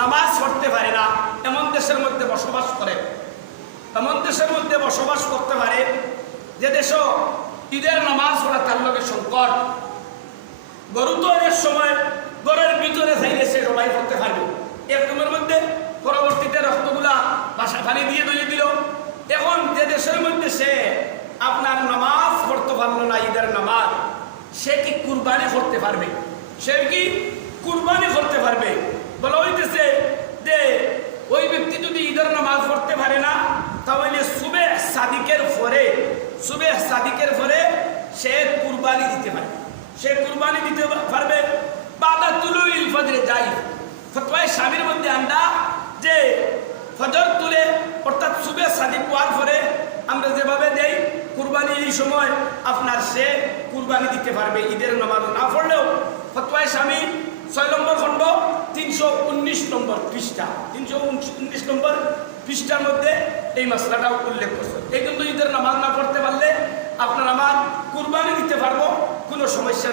নামাজ পড়তে পারে না, এমন দেশের মধ্যে বসবাস করে। এমন দেশের মধ্যে বসবাস করতে পারে যে দেশ ঈদের নামাজ পড়া তার লগে সংকট। গরু তো অনেক সময় গরের ভিতরে চাইলে সে সবাই করতে পারবে। একদমের মধ্যে পরবর্তীতে রক্তগুলা বাসা পানি দিয়ে দলিয়ে দিল। এখন যে দেশের মধ্যে সে আপনার নামাজ পড়তে পারল না ঈদের নামাজ, সে কি কুরবানি করতে পারবে? সে কি কুরবানি করতে পারবে বলা হইতেছে যে ওই ব্যক্তি যদি ঈদের নামাজ পড়তে পারে না তাহলে সুবে সাদিকের পরে সুবে সাদিকের পরে সে কুরবানি দিতে পারে। সে কুরবানি দিতে পারবে বাদা তুলু ইল ফজরে যাই। ফতোয়ায় স্বামীর মধ্যে যে ফজর তুলে, অর্থাৎ সুবে আমরা যেভাবে দেই, কুরবানি এই সময় আপনার সে কুরবানি দিতে পারবে ঈদের নামাজ না পড়লেও। ফতোয়ায় স্বামী ছয় নম্বর খণ্ড, তিনশো উনিশ নম্বর পৃষ্ঠা। তিনশো উনিশ নম্বর পৃষ্ঠার মধ্যে এই মশলাটা উল্লেখ করছে। এই কিন্তু ঈদের নামাজ না পড়তে পারলে আপনার আমার কুরবানি দিতে পারব কোনো সমস্যা